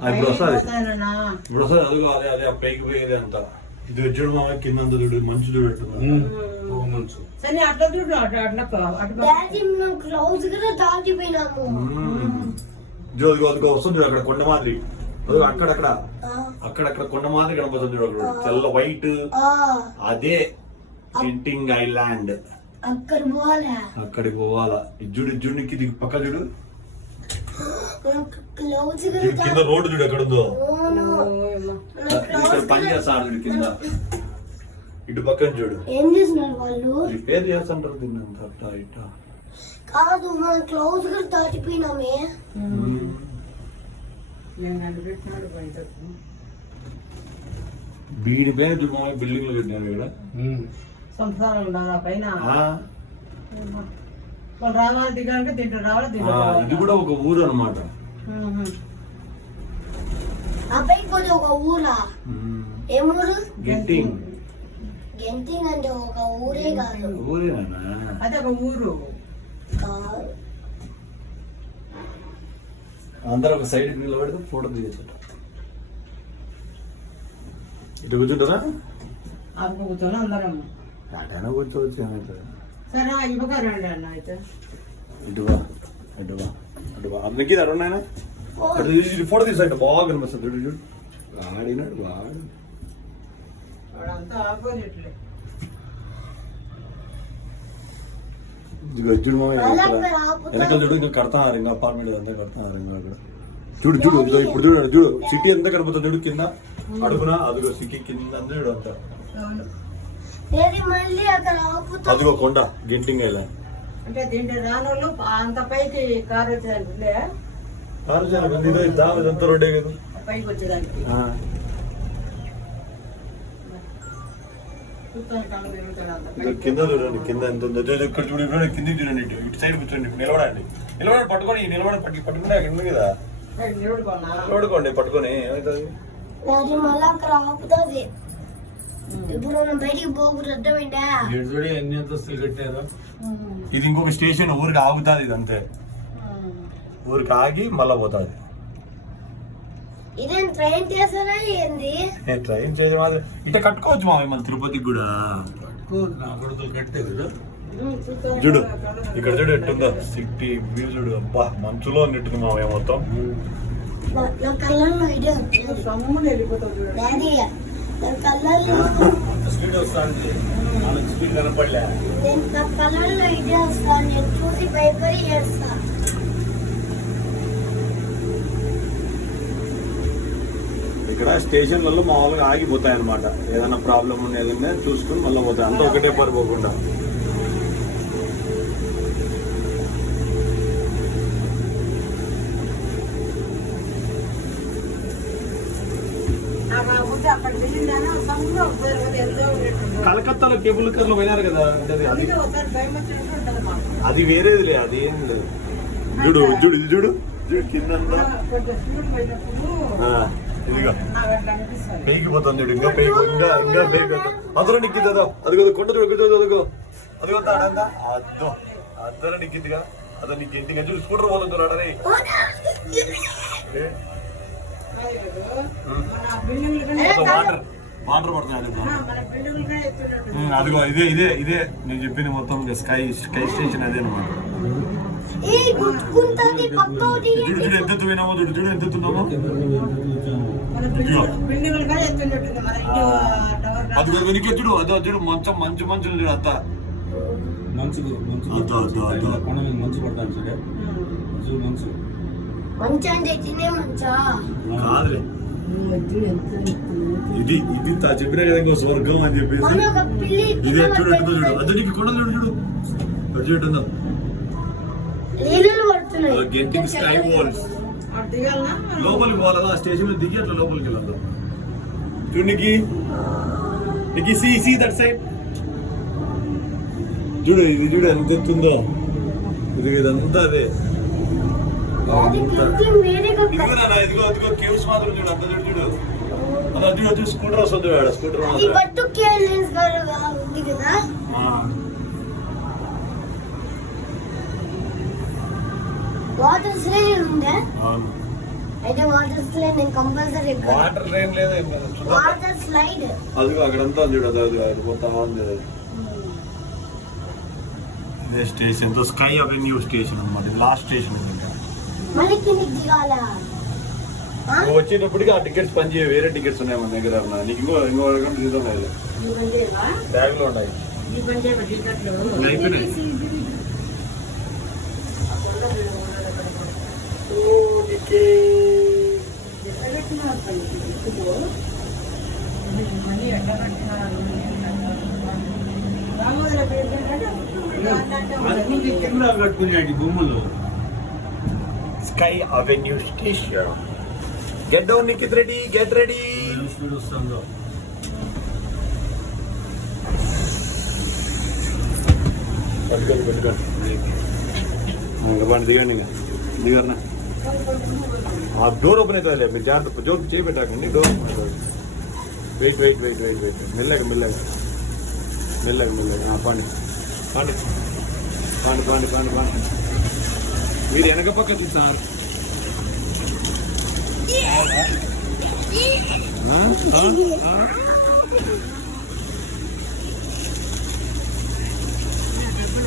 ఇప్పుడు వస్తుంది అదిగో అదే అదే ఆ పైకి పోయేది అంత ఇది వచ్చాడు మా కింద అంత చూడు మంచు చూడట్టు మంచు సరే అట్లా చూడు అట్లా అదిగో వస్తుంది చూడు అక్కడ కొండ మాదిరి అక్కడక్కడ కొండ మాదిరి కనపడుతుంది చూడు అక్కడ తెల్ల వైట్ అదే గెంటింగ్ ఐలాండ్ అక్కడికి పోవాలా జుడు ఇది పక్క చూడు కింద రోడ్డు చూడు ఎక్కడ ఉందో ఇక్కడ పని చేస్తాడు చూడు కింద ఇటు పక్కన చూడు ఏం చేస్తున్నారు వాళ్ళు రిపేర్ చేస్తుంటారు దీన్నంతా అట్లా ఇట్లా కాదు మనం క్లోజ్ గా దాటిపోయినామే వీడి పైన చూడు బిల్డింగ్ లో పెట్టినారు ఇక్కడ సంసారం ఉండాలి పైన రావాలి దిగాలంటే తింటూ రావాలి ఇది కూడా ఒక ఊరు అన్నమాట అబ్బాయి ఒక ఊరా ఏమూరు గెంటింగ్ గెంటింగ్ అంటే ఒక ఊరే కాదు ఊరేనా అదే ఒక ఊరు అందరూ ఒక సైడ్ నిలబడితే ఫోటో తీయచ్చు ఇటు కూర్చుంటారా కూర్చొని అందరం అటైనా కూర్చోవచ్చు ఏమవుతుంది సరే ఇవ్వగారండి అన్న అయితే ఇటువా అందుకే అరుణాయన ఫోటో తీసాడు బాగా కనిపిస్తుంది చూడు చూడు వాడినాడు వాడు అంతా ఆపోజిట్లే చూడు వెనక చూడు ఇంకా కడతారు ఇంకా అపార్ట్మెంట్ అంతా కడతారు ఇంకా అక్కడ చూడు ఇప్పుడు చూడు సిటీ అంతా కనపడుతుంది చూడు కింద అడుగునా అదిగో సిటీ కింద అంతా చూడు అంతా అదిగో కొండ గెంటింగ్ ఇలా అంటే దీంట్లో రానోళ్ళు అంత పైకి కారు వచ్చేదానికి ఇదంతా రోడ్డే కదా పైకి వచ్చేదానికి కింద చూడండి కింద ఎంత ఇక్కడ చూడండి కింద చూడండి ఇటు సైడ్ కూర్చోండి నిలబడండి పట్టుకొని పట్టుకుంటే కింద కదా నిలబడుకోండి పట్టుకొని ఏమవుతుంది ఇప్పుడు మనం బయటికి పోకూడదు అర్థమైందా ఎన్ని అంతస్తులు కట్టారు ఇది ఇంకొక స్టేషన్ ఊరికి ఆగుతుంది ఇది అంతే ఊరికి ఆగి మళ్ళా పోతుంది ఇదేం ట్రైన్ చేసారా ఏంది ట్రైన్ చేసే మాత్రం ఇట్లా కట్టుకోవచ్చు మా మన తిరుపతికి కూడా కట్టే కదా చూడు ఇక్కడ చూడు ఎట్టుందో సిటీ వ్యూ చూడు అబ్బా మంచులో ఉన్నట్టుంది మామయ్య మొత్తం నా కళ్ళల్లో ఐడియా నా కళ్ళల్లో ఐడియా వస్తాను నేను చూసి భయపడి చేస్తా ఇక్కడ స్టేషన్లలో మామూలుగా ఆగిపోతాయి అనమాట ఏదైనా ప్రాబ్లం ఉండేదంటే చూసుకుని మళ్ళీ పోతాయి అంతా ఒకటే పడిపోకుండా కలకత్తాలో కేబుల్ కార్లు పోయినారు కదా అది వేరేదిలే అది ఏం లేదు చూడు ఇది చూడు కింద ఇదిగా పైకి పోతుంది ఇంకా పైకి ఇంకా పైకి అందులో నిక్కిందా అదిగో కొండ చూడు అదిగో అద్దరు నిక్కిందిగా అదో నీకు ఇంటిగా చూసి స్కూటర్ పోతున్నాడు అరే వాటర్ పడుతుంది అదిగో ఇదే నేను చెప్పింది మొత్తం స్కై స్టేషన్ అదే అనమాట చూడు ఎంత ఎత్తుపోయినామో చూడు ఎంత ఎత్తున్నామో అది వెనక్కి చూడు అదో చూడు మంచు చూడు అంతా మంచు పడతాను కాదులే ఇది చెప్పిన కదా స్వర్గం అని చెప్పేసి ఇది చూడు అదో నీకు కొండ చూడు చూడు గెంటింగ్ స్కై వాల్స్ లోపలికి పోవాలా స్టేషన్ లో దిగి అట్లా లోపలికి వెళ్ళాలి చూడు నీకు సీ దట్ సైడ్ చూడు ఇది చూడు ఎంత ఎత్తుందో ఇదంతా అదే ఇదిగో కేవ్స్ మాత్రం చూడు అంత చూడు చూడు స్కూటర్ వస్తుంది స్కూటర్ వాటర్ స్లైడ్ ఉందా అవును అయితే వాటర్ స్లైడ్ నేను కంపల్సరీ వాటర్ ట్రైన్ లేదు ఏం లేదు. చూద్దాం. వాటర్ స్లైడ్ అదిగో అక్కడంతా ఉంది చూడు, అది పోతా ఉంది. ఇదే స్టేషన్ తో స్కై అవెన్యూ స్టేషన్ అన్నమాట. ఇది లాస్ట్ స్టేషన్ ఇంకా. మళ్ళీ కిందికి దిగాల నువ్వు వచ్చేటప్పటికి ఆ టికెట్స్ పనిచేయ, వేరే టికెట్స్ ఉన్నాయి మన దగ్గర. నీకు ఇంకో అడగండి చూద్దాం. ఈ బండేవా? బ్యాగ్ లో ఉన్నాయి. ఈ బండే టికెట్లు అయిపోయినాయి. ఆ కొండలు ఎక్కడ పెట్టినారు పని? ఇదిగో. మనీ ఎక్కడ పెట్టినారు? రామోదర పెట్టినారంటే కెమెరా కట్టుకున్నాడు భూములు. Sky avenue station. Get down Nikhit ready, get ready. వస్తుందో పట్టుకోండి పట్టుకోండి. ఇంకా బండి దిగండి, ఇంకా దిగన్నా. ఆ డోర్ ఓపెన్ అవుతుంది. మీరు జాగ్రత్త, జోర్ చేపెట్టాకండి. డోర్ ఓపెన్ అవుతుంది. Wait wait wait wait wait మెల్లగా మెల్లగా మెల్లగా మెల్లగా పండి పండి పండి పండి పండి పండి. మీరు వెనక పక్క చూసారు.